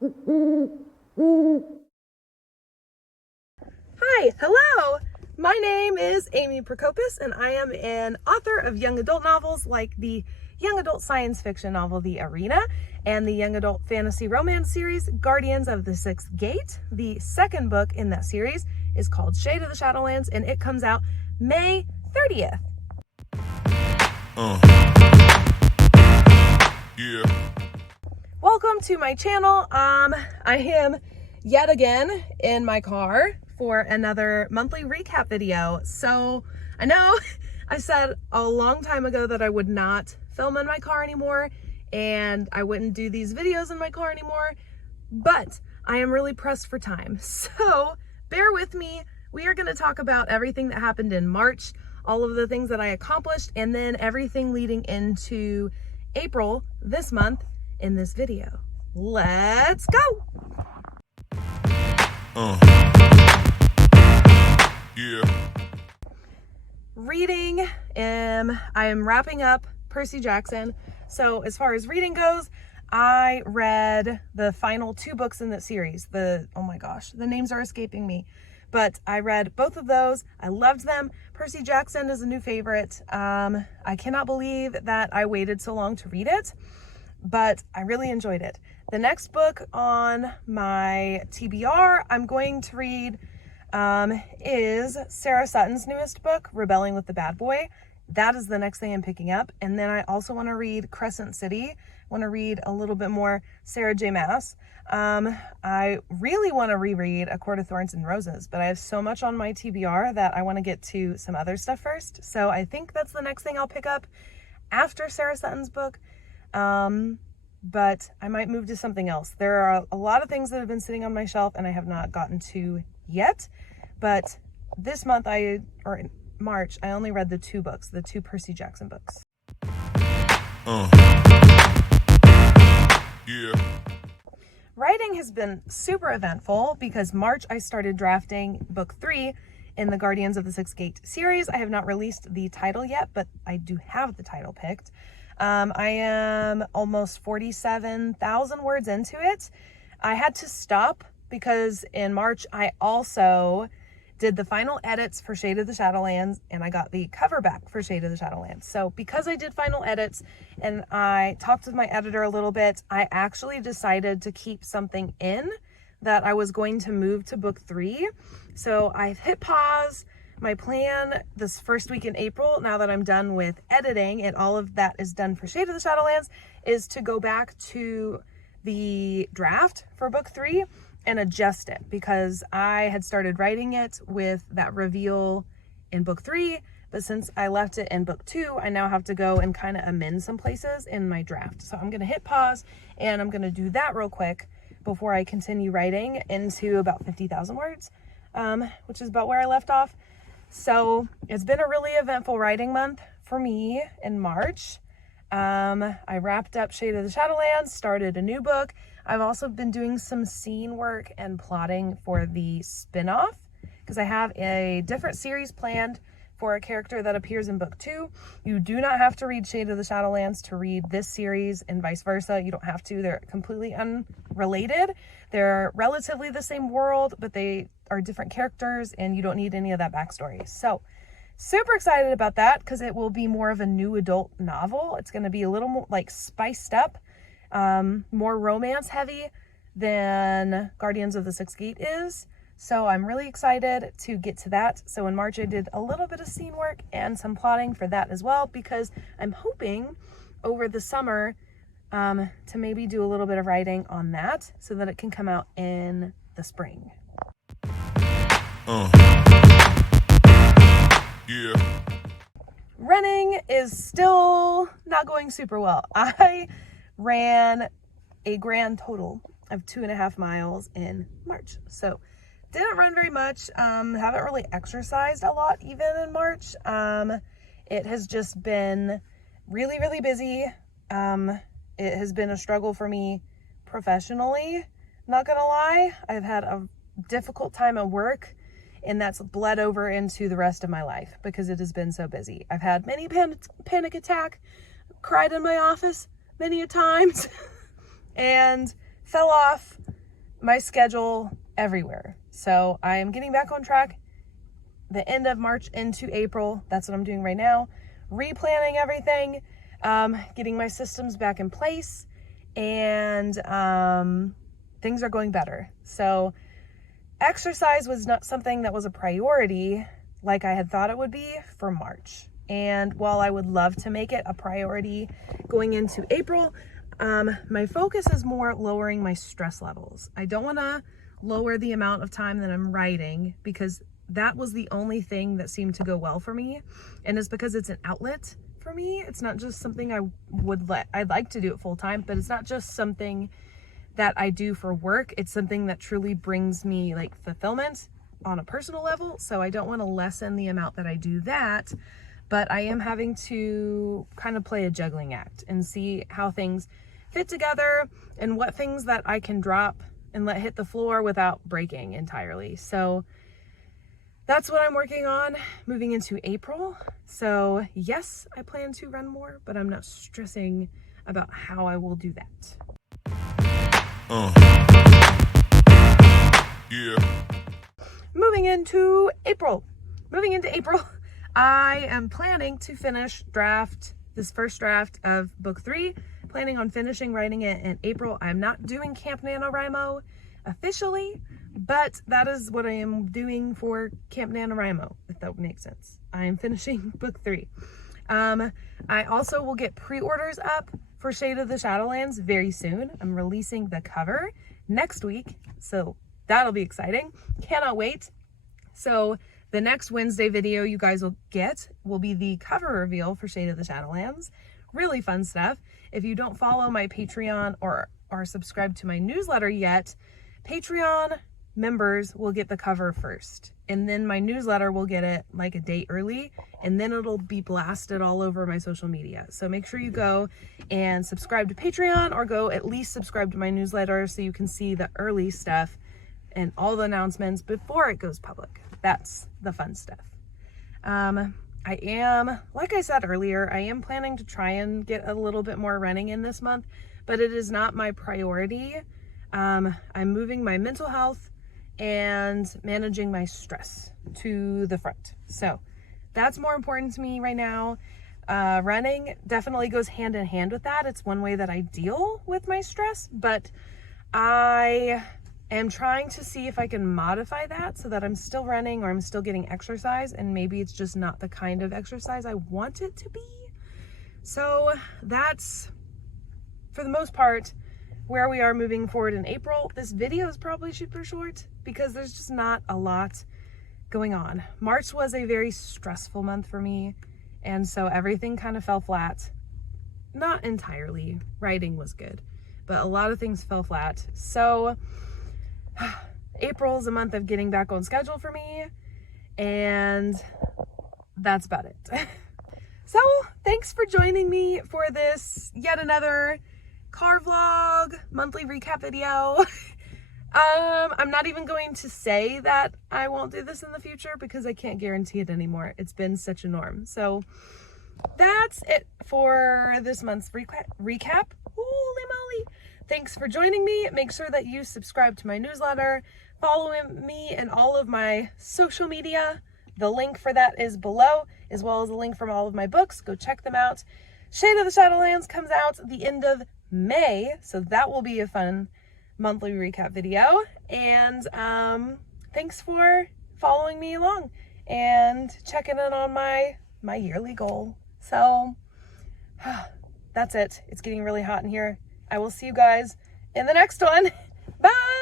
Hi, hello! My name is Amy Prokopis, and I am an author of young adult novels like the young adult science fiction novel The Arena and the young adult fantasy romance series Guardians of the Sixth Gate. The second book in that series is called Shade of the Shadowlands, and it comes out May 30th. Welcome to my channel. I am yet again in my car for another monthly recap video. So I know I said a long time ago that I would not film in my car anymore and I wouldn't do these videos in my car anymore, but I am really pressed for time. So bear with me. We are going to talk about everything that happened in March, all of the things that I accomplished, and then everything leading into April this month in this video. Let's go! Reading, I am wrapping up Percy Jackson. So as far as reading goes, I read the final two books in that series. Oh my gosh, the names are escaping me. But I read both of those. I loved them. Percy Jackson is a new favorite. I cannot believe that I waited so long to read it, but I really enjoyed it. The next book on my TBR I'm going to read is Sarah Sutton's newest book, Rebelling with the Bad Boy. That is the next thing I'm picking up. And then I also want to read Crescent City. I want to read a little bit more Sarah J. Maas. I really want to reread A Court of Thorns and Roses, but I have so much on my TBR that I want to get to some other stuff first. So I think that's the next thing I'll pick up after Sarah Sutton's book. But I might move to something else. There are a lot of things that have been sitting on my shelf and I have not gotten to yet. But this month, in March, I only read the two Percy Jackson books. Writing has been super eventful because March I started drafting book 3 in the Guardians of the Sixth Gate series. I have not released the title yet, but I do have the title picked. I am almost 47,000 words into it. I had to stop because in March I also did the final edits for Shade of the Shadowlands and I got the cover back for Shade of the Shadowlands. So because I did final edits and I talked with my editor a little bit, I actually decided to keep something in that I was going to move to book 3. So I've hit pause. My plan this first week in April, now that I'm done with editing and all of that is done for Shade of the Shadowlands, is to go back to the draft for book 3 and adjust it, because I had started writing it with that reveal in book 3, but since I left it in book 2, I now have to go and kind of amend some places in my draft. So I'm going to hit pause and I'm going to do that real quick before I continue writing into about 50,000 words, which is about where I left off. So it's been a really eventful writing month for me in March. I wrapped up Shade of the Shadowlands, started a new book. I've also been doing some scene work and plotting for the spin-off because I have a different series planned for a character that appears in book 2. You do not have to read Shade of the Shadowlands to read this series and vice versa. You don't have to. They're completely unrelated. They're relatively the same world, but they are different characters and you don't need any of that backstory. So super excited about that because it will be more of a new adult novel. It's going to be a little more like spiced up, more romance heavy than Guardians of the Sixth Gate is. So I'm really excited to get to that. So in March I did a little bit of scene work and some plotting for that as well, because I'm hoping over the summer to maybe do a little bit of writing on that so that it can come out in the spring. Running is still not going super well. I ran a grand total of 2.5 miles in March. So didn't run very much. Haven't really exercised a lot even in March. It has just been really, really busy. It has been a struggle for me professionally, not gonna lie. I've had a difficult time at work, and that's bled over into the rest of my life because it has been so busy. I've had many panic attack, cried in my office many a times, and fell off my schedule everywhere. So I am getting back on track the end of March into April. That's what I'm doing right now. Replanning everything, getting my systems back in place, and things are going better. So exercise was not something that was a priority like I had thought it would be for March. And while I would love to make it a priority going into April, my focus is more lowering my stress levels. I don't want to lower the amount of time that I'm writing, because that was the only thing that seemed to go well for me. And it's because it's an outlet for me. It's not just something I'd like to do it full time, but it's not just something that I do for work. It's something that truly brings me like fulfillment on a personal level. So I don't want to lessen the amount that I do that, but I am having to kind of play a juggling act and see how things fit together and what things that I can drop and let hit the floor without breaking entirely. So that's what I'm working on moving into April. So yes, I plan to run more, but I'm not stressing about how I will do that. Moving into April, I am planning to finish this first draft of book 3, planning on finishing writing it in April. I'm not doing Camp NaNoWriMo officially, but that is what I am doing for Camp NaNoWriMo, if that makes sense. I am finishing book 3. I also will get pre-orders up for Shade of the Shadowlands very soon. I'm releasing the cover next week, so that'll be exciting. Cannot wait. So the next Wednesday video you guys will get will be the cover reveal for Shade of the Shadowlands. Really fun stuff. If you don't follow my Patreon or are subscribed to my newsletter yet, Patreon members will get the cover first, and then my newsletter will get it like a day early, and then it'll be blasted all over my social media. So make sure you go and subscribe to Patreon, or go at least subscribe to my newsletter so you can see the early stuff and all the announcements before it goes public. That's the fun stuff. I am, like I said earlier, I am planning to try and get a little bit more running in this month, but it is not my priority. I'm moving my mental health and managing my stress to the front. So that's more important to me right now. Running definitely goes hand in hand with that. It's one way that I deal with my stress, but I am trying to see if I can modify that so that I'm still running or I'm still getting exercise, and maybe it's just not the kind of exercise I want it to be. So that's, for the most part, where we are moving forward in April. This video is probably super short because there's just not a lot going on. March was a very stressful month for me, and so everything kind of fell flat. Not entirely. Writing was good, but a lot of things fell flat. So April is a month of getting back on schedule for me, and that's about it. So thanks for joining me for this yet another car vlog monthly recap video. I'm not even going to say that I won't do this in the future because I can't guarantee it anymore. It's been such a norm. So that's it for this month's recap. Holy moly. Thanks for joining me. Make sure that you subscribe to my newsletter, follow me in all of my social media. The link for that is below, as well as a link from all of my books. Go check them out. Shade of the Shadowlands comes out at the end of May, so that will be a fun monthly recap video. And thanks for following me along and checking in on my yearly goal. So that's it. It's getting really hot in here. I will see you guys in the next one. Bye.